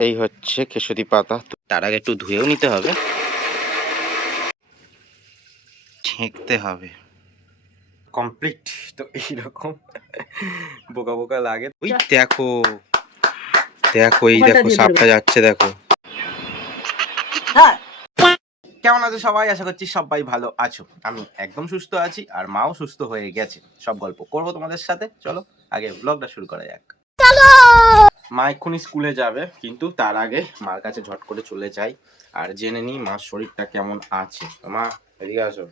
এই হচ্ছে কেশরী পাতা। তার আগে একটু ধুয়েও নিতে হবে। ছেঁকতে হবে। কমপ্লিট। তো এইরকম বোকা বোকা লাগে। ওই দেখো। দেখো এই দেখো সাপটা যাচ্ছে দেখো। হ্যাঁ। কেমন আছো সবাই? আশা করছি সবাই ভালো আছো। আমি একদম সুস্থ আছি আর মাও সুস্থ হয়ে গেছে। সব গল্প করব তোমাদের সাথে। চলো আগে ব্লগটা শুরু করা যাক। মা এক্ষুনি স্কুলে যাবে কিন্তু তার আগে মার কাছে ঝট করে চলে যাই। আর জেনে নিই মার শরীরটা কেমন আছে। মা এদিকে আসো।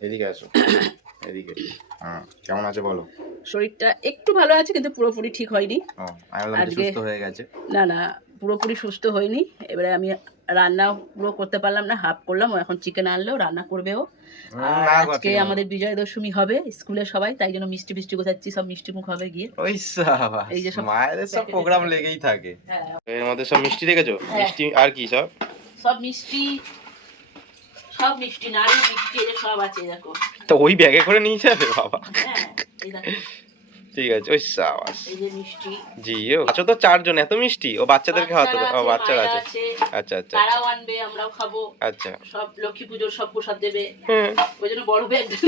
এদিকে আসো। এদিকে। হ্যাঁ কেমন আছে বলো? শরীরটা একটু ভালো আছে কিন্তু পুরোপুরি ঠিক হয়নি। ও আজকে- সুস্থ হয়ে গেছে। না না পুরোপুরি সুস্থ হয়নি। এবারে আমি রান্না পুরো করতে পারলাম না হাফ করলাম ও এখন চিকেন আনলেও রান্না করবে হুম, আর আজকে আমাদের বিজয় দশমী হবে স্কুলে সবাই তাই জন্য মিষ্টি মিষ্টি গোছাচ্ছি সব মিষ্টি মুখ হবে গিয়ে। ওই এই যে সব মায়েদের সব প্রোগ্রাম লেগেই থাকে। হ্যাঁ। এর মধ্যে সব মিষ্টি রেখেছো হ্যাঁ। মিষ্টি আর কি সব? সব মিষ্টি সব মিষ্টি নারী মিষ্টি সব আছে দেখো। তো ওই ব্যাগে করে নিয়ে যাবে বাবা। হ্যাঁ এই দেখো। ঠিক আছে ওই সাবাস মিষ্টি। জিও আচ্ছা তো চারজন এত মিষ্টি? ও বাচ্চাদের খাওয়াতে ও বাচ্চারা আছে। আচ্ছা আচ্ছা। তারাও আনবে আমরাও খাব। আচ্ছা। সব লক্ষ্মী পুজোর সব প্রসাদ দেবে। ওই জন্য বড় ব্যাগ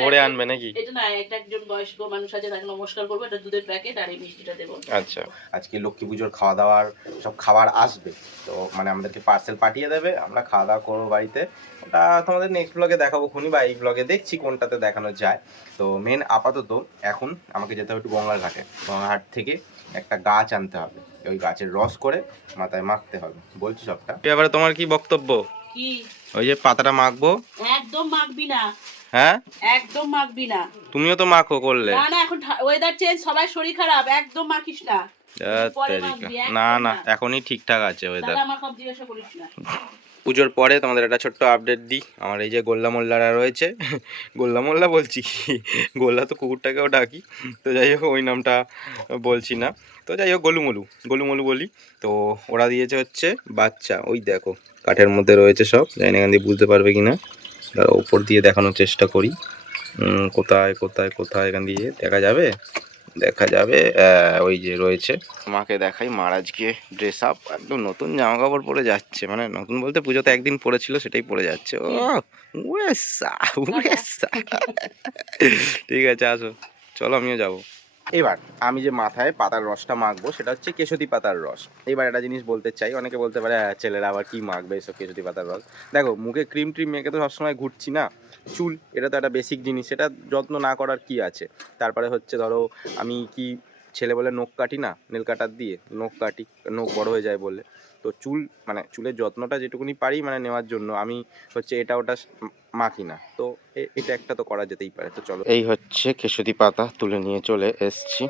ভরে আনবে নাকি? এটা না এটা একজন বয়স্ক মানুষ আছে তাকে নমস্কার করব এটা দুধের প্যাকেট আর এই মিষ্টিটা দেবো। আচ্ছা। আজকে লক্ষ্মী পুজোর খাওয়া দাওয়ার সব খাবার আসবে তো মানে আমাদেরকে পার্সেল পাঠিয়ে দেবে আমরা খাওয়া দাওয়া করব বাড়িতে। ওটা তোমাদের নেক্সট ব্লগে দেখাবো খুনি বা এই ব্লগে দেখছি কোনটাতে দেখানো যায়। তো মেন আপাতত এখন আমাকে যেতে হবে একটু গঙ্গার ঘাটে। গঙ্গাঘাট থেকে একটা গাছ আনতে হবে ওই গাছের রস করে মাথায় মাখতে হবে বলছি সবটা? এবারে তোমার কি বক্তব্য? কি? ওই যে পাতাটা মাখবো? একদম মাখবি না। হ্যাঁ? একদম মাখবি না। তুমিও তো মাখো করলে। না না এখন ওয়েদার চেঞ্জ সবাই শরীর খারাপ একদম মাখিস না। না না। এখনই ঠিকঠাক আছে ওয়েদার পুজোর পরে তোমাদের একটা ছোট্ট আপডেট দিই। আমার এই যে গোল্লা মোল্লারা রয়েছে গোল্লা মোল্লা বলছি গোল্লা তো কুকুরটাকেও ডাকি। তো যাই হোক ওই নামটা বলছি না। তো যাই হোক গোলুমলু গোলুমলু বলি। তো ওরা দিয়েছে হচ্ছে বাচ্চা। ওই দেখো কাঠের মধ্যে রয়েছে সব। জানি না এখান দিয়ে বুঝতে পারবে কি না ওপর দিয়ে দেখানোর চেষ্টা করি। কোথায় কোথায় কোথায় এখান দিয়ে দেখা যাবে? দেখা যাবে ওই যে রয়েছে। মাকে দেখাই মার আজকে ড্রেস আপ একদম নতুন জামা কাপড় পরে যাচ্ছে। মানে নতুন বলতে পুজোতে একদিন পরেছিল, সেটাই পরে যাচ্ছে। ও ঠিক আছে, আসো। চলো আমিও যাব। এবার আমি যে মাথায় পাতার রসটা মাখবো সেটা হচ্ছে কেশতি পাতার রস। এবার একটা জিনিস বলতে চাই অনেকে বলতে পারে "হ্যাঁ, ছেলেরা আবার কি মাখবে এসব কেশতি পাতার রস? দেখো মুখে ক্রিম ট্রিম মেখে তো সবসময় ঘুরছি না। চুল এটা তো একটা বেসিক জিনিস সেটা যত্ন না করার কি আছে? তারপরে হচ্ছে ধরো আমি কি ছেলে বলে নখ কাটি না নেল কাটার দিয়ে নখ কাটি নখ বড় হয়ে যায় বলে। তো চুল মানে চুলের যত্নটা যেটুকুনি পারি মানে নেওয়ার জন্য আমি হচ্ছে এটা ওটা মাখি না। তো এটা একটা তো করা যেতেই পারে। তো চলো। এই হচ্ছে কেশতি পাতা তুলে নিয়ে চলে এসছি।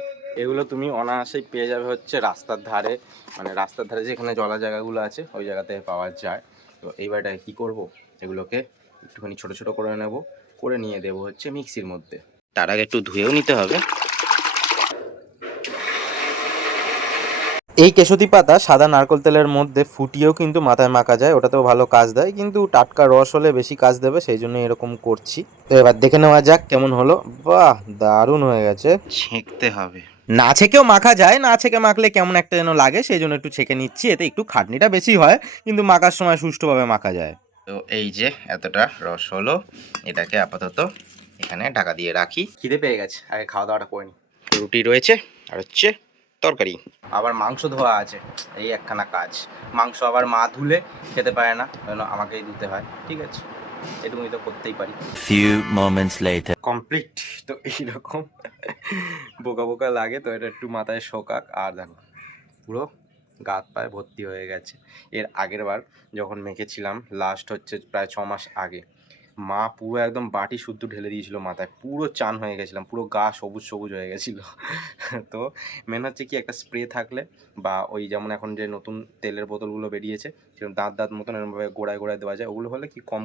এগুলো তুমি অনায়াসেই পেয়ে যাবে হচ্ছে রাস্তার ধারে মানে রাস্তার ধারে যেখানে জলা জায়গাগুলো আছে ওই জায়গাতে পাওয়া যায়। তো এইবারটা কি করব? এগুলোকে একটুখানি ছোট ছোট করে নেব করে নিয়ে দেবো হচ্ছে মিক্সির মধ্যে। তার আগে একটু ধুয়েও নিতে হবে। এই কেশতি পাতা সাদা নারকল তেলের মধ্যে ফুটিয়েও কিন্তু মাথায় মাখা যায় ওটাতেও ভালো কাজ দেয় কিন্তু টাটকা রস হলে বেশি কাজ দেবে সেই জন্য এরকম করছি। তো এবার দেখে নেওয়া যাক কেমন হলো। বাহ দারুণ হয়ে গেছে। ছেঁকতে হবে। না ছেঁকেও মাখা যায় না ছেঁকে মাখলে কেমন একটা যেন লাগে সেই জন্য একটু ছেঁকে নিচ্ছি এতে একটু খাটনিটা বেশি হয় কিন্তু মাখার সময় সুষ্ঠুভাবে মাখা যায়। তো এই যে এতটা রস হলো এটাকে আপাতত এখানে ঢাকা দিয়ে রাখি। খিদে পেয়ে গেছে আগে খাওয়া দাওয়াটা করে নিই রুটি রয়েছে আর হচ্ছে তরকারি। আবার মাংস ধোয়া আছে এই একখানা কাজ। মাংস আবার মা ধুলে খেতে পারে না জন্য আমাকেই ধুতে হয় ঠিক আছে? এটুকুনি তো করতেই পারি। Few moments later. কমপ্লিট তো এইরকম বোকা বোকা লাগে তো এটা একটু মাথায় শোকাক। আর দেখো পুরো গাত পায়ে ভর্তি হয়ে গেছে। এর আগের বার যখন মেখেছিলাম লাস্ট হচ্ছে প্রায় ছ মাস আগে। মা পুরো একদম বাটি শুদ্ধ ঢেলে দিয়েছিল মাথায়। পুরো চান হয়ে গেছিলাম পুরো গা সবুজ সবুজ হয়ে গেছিল। তো মেন হচ্ছে কি একটা স্প্রে থাকলে বা ওই যেমন এখন যে নতুন তেলের বোতলগুলো বেরিয়েছে সেরকম দাঁত দাঁত মতন এরকমভাবে গোড়ায় গোড়ায় দেওয়া যায় ওগুলো হলে কি কম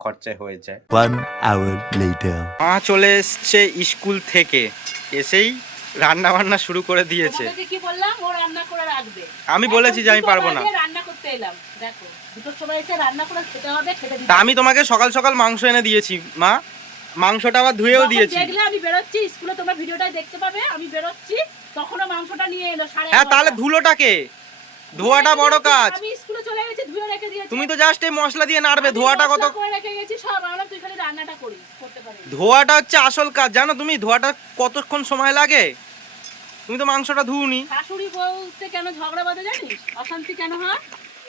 খরচায় হয়ে যায়। One hour later. মা চলে এসছে স্কুল থেকে এসেই রান্না বান্না শুরু করে দিয়েছে। তোমাদেরকে কি বললাম? ও রান্না করে রাখবে। আমি বলেছি যে আমি পারব না। রান্না করতে এলাম দেখো। দুটোর সময় এসে রান্না করে খেতে হবে খেতে দিতে আমি তোমাকে সকাল সকাল মাংস এনে দিয়েছি মা। মাংসটা আবার ধুয়েও দিয়েছি। দেখলে আমি বেরোচ্ছি স্কুলে তোমার ভিডিওটাই দেখতে পাবে আমি বেরোচ্ছি তখনও মাংসটা নিয়ে এলো সাড়ে হ্যাঁ তাহলে ধুলোটাকে ধোয়াটা বড় কাজ। আমি স্কুলে চলে গেছি ধুয়ে রেখে দিয়েছি। তুমি তো জাস্ট এই মশলা দিয়ে নাড়বে ধোয়াটা কত করে রেখে গেছি সব। আমরা তুই খালি রান্নাটা করিস করতে পারিস। ধোয়াটা হচ্ছে আসল কাজ জানো তুমি? ধোয়াটা কতক্ষণ সময় লাগে? তুমি তো মাংসটা ধুওনি। শাশুড়ি বলতে কেন ঝগড়া বাঁধে জানিস? অশান্তি কেন হয়?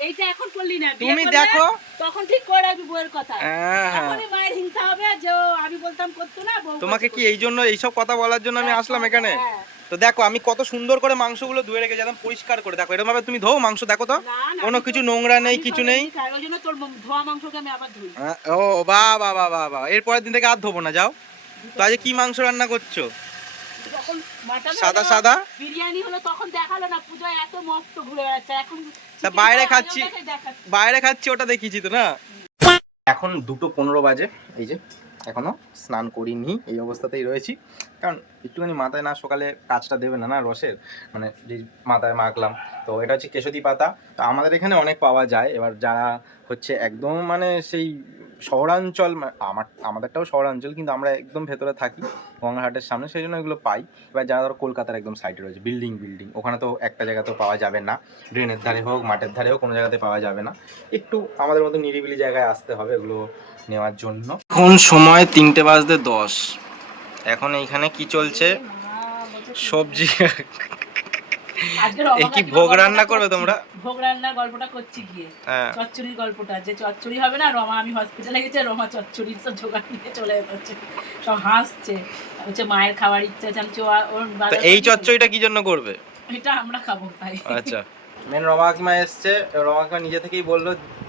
এইটা এখন করলি না তুমি দেখো। তখন ঠিক করে রাখবি বউয়ের কথা। হ্যাঁ। তখনই মায়ের হিংসা হবে যে আমি বলতাম করতো না তোমাকে কি এই জন্য এইসব কথা বলার জন্য আমি আসলাম এখানে? হ্যাঁ। তো দেখো আমি কত সুন্দর করে মাংসগুলো ধুয়ে রেখে যেতাম পরিষ্কার করে। দেখো এরকম ভাবে তুমি ধোও মাংস দেখো তো। কোনো কিছু নোংরা নেই কিছু নেই। হ্যাঁ, ও বা বা বা বা বা। এরপরের দিন থেকে আর ধোবো না যাও। তো আজকে কি মাংস রান্না করছ? সাদা সাদা? বিরিয়ানি হলো তখন দেখাল না পূজায় এত মস্ত ঘুরে বেড়াচ্ছে। এখন তা বাইরে খাচ্ছি। বাইরে খাচ্ছি ওটা দেখিছি তো না? এখন দুটো পনেরো বাজে এই যে। এখনও স্নান করিনি, এই অবস্থাতেই রয়েছি। কারণ একটুখানি মাথায় না সকালে কাজটা দেবে না না, রসের? মানে মাথায় মাখলাম। তো এটা হচ্ছে কেশতি পাতা। তো আমাদের এখানে অনেক পাওয়া যায়। এবার যারা হচ্ছে একদম মানে সেই শহরাঞ্চল আমার, আমাদেরটাও শহরাঞ্চল, কিন্তু আমরা একদম ভেতরে থাকি গঙ্গাহাটের সামনে, সেই জন্য এগুলো পাই। এবার যারা ধরো কলকাতার একদম সাইডে রয়েছে বিল্ডিং বিল্ডিং ওখানে তো একটা জায়গাতেও পাওয়া যাবে না। ড্রেনের ধারে হোক, মাঠের ধারে হোক, কোনো জায়গাতে পাওয়া যাবে না। একটু আমাদের মতো নিরিবিলি জায়গায় আসতে হবে এগুলো নেওয়ার জন্য। এখন সময় তিনটে বাজতে দশ। এখন এইখানে কি চলছে? সবজি। আজকে কি ভোগ রান্না করবে তোমরা? ভোগ রান্নার গল্পটা করছি গিয়ে। হ্যাঁ। চচ্চড়ির গল্পটা। যে চচ্চড়ি হবে না রমা আমি হসপিটালে গেছি রমা চচ্চড়ির সব জোগাড় নিয়ে চলে যাচ্ছে। সব হাসছে। হচ্ছে মায়ের খাওয়ার ইচ্ছা আছে আমি ওর এই চচ্চড়িটা কি জন্য করবে? এটা আমরা খাব তাই। আচ্ছা। মেন রমাকিমা এসছে। রমাকিমা নিজে থেকেই বলল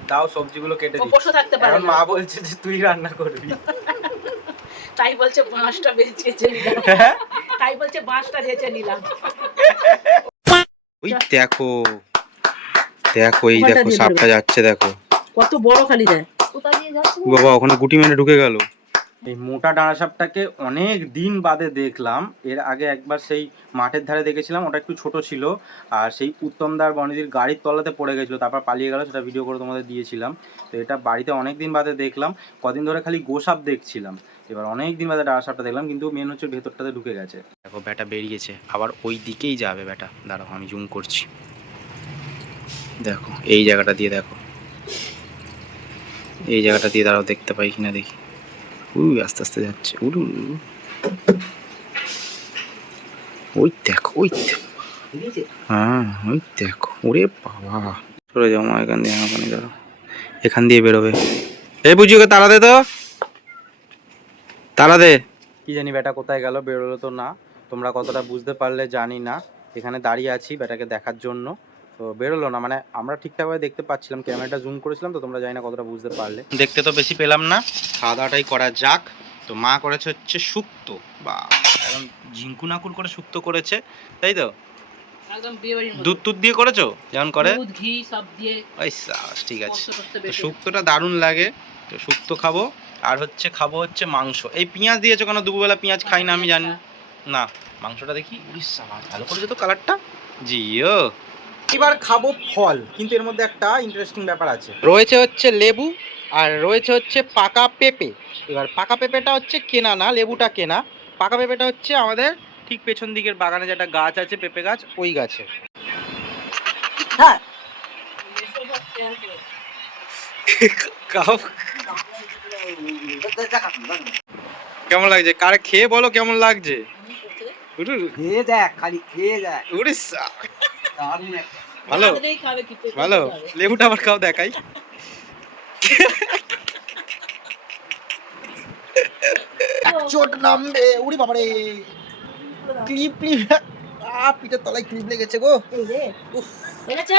দাও সবজিগুলো কেটে দিই। বসে থাকতে পারে এখন মা বলছে যে তুই রান্না করবি। তাই বলছে বাঁশটা বেঁচে হ্যাঁ? তাই বলছে বাঁশটা বেঁচে নিলাম। ওই দেখো দেখো এই দেখো সাপটা যাচ্ছে দেখো। কত বড় খালি দেয়। বাবা ওখানে গুটি মেরে ঢুকে গেল। এই মোটা ডাঁড়া সাপটাকে অনেক দিন বাদে দেখলাম। এর আগে একবার সেই মাঠের ধারে দেখেছিলাম, ওটা একটু ছোট ছিল। আর সেই উত্তমদার বনিদির গাড়ির তলাতে পড়ে গেছিল, তারপর পালিয়ে গেল, সেটা ভিডিও করে তোমাদের দিয়েছিলাম। তো এটা বাড়িতে অনেক দিন বাদে দেখলাম, কদিন ধরে খালি গোসাপ দেখছিলাম। এবার অনেক দিন বাদে ডাঁড়া সাপটা দেখলাম, কিন্তু মেন হচ্ছে ভেতরটাতে ঢুকে গেছে। দেখো, ব্যাটা বেরিয়েছে। আবার ওই দিকেই যাবে ব্যাটা। দাঁড়াও, আমি জুম করছি। দেখো, এই জায়গাটা দিয়ে দেখো। এই জায়গাটা দিয়ে দাঁড়াও, দেখতে পাই কিনা দেখি। উই, আস্তে আস্তে যাচ্ছে। উড়ু উড়ু। ওই ওই হ্যাঁ ওই ওরে বাবা। যাও মা, এখান দিয়ে এখান দিয়ে বেরোবে। এই বুঝি ওকে তাড়া দে তো। তাড়া দে। কি জানি, বেটা কোথায় গেল? বেরোলো তো না। তোমরা কতটা বুঝতে পারলে জানি না। এখানে দাঁড়িয়ে আছি বেটাকে দেখার জন্য। তো বেরোলো না। মানে আমরা ঠিকঠাকভাবে দেখতে পাচ্ছিলাম ক্যামেরাটা জুম করেছিলাম তো তোমরা জানি না কতটা বুঝতে পারলে। দেখতে তো বেশি পেলাম না। খাওয়া দাওয়াটাই করা যাক। তো মা করেছে হচ্ছে শুক্তো। বা একদম ঝিঙ্কু নাকুল করে শুক্তো করেছে। তাই তো। দুধ টুধ দিয়ে করেছ? যেমন করে? দুধ ঘি সব দিয়ে ঠিক আছে। তো শুক্তোটা দারুণ লাগে। তো শুক্তো খাব। আর হচ্ছে খাব হচ্ছে মাংস। এই পেঁয়াজ দিয়েছ কেন? দুপুরবেলা পেঁয়াজ খাই না আমি জানি। না মাংসটা দেখি। উড়িষ্যা ভালো করেছে তো কালারটা জিও। এবার খাব ফল কিন্তু এর মধ্যে একটা ইন্টারেস্টিং ব্যাপার আছে। রয়েছে হচ্ছে লেবু আর রয়েছে হচ্ছে পাকা পেঁপে। এবার পাকা পেঁপেটা হচ্ছে কেনা না লেবুটা কেনা। পাকা পেঁপেটা হচ্ছে আমাদের ঠিক পেছন দিকের বাগানে যেটা গাছ আছে পেঁপে গাছ ওই গাছে। কাউ কেমন লাগছে? কার খেয়ে বলো কেমন লাগছে? খেয়ে দেখ খালি খেয়ে দেখ। উড়িষ্যা। দারুণ একটা ভালো। ভালো। লেবুটা আবার খাও দেখাই। চোট নামবে উড়ি বাবারে। Clip clip. আ পিঠের তলায় ক্লিপ লেগেছে গো। এই রে, উফ, হয়ে গেছে?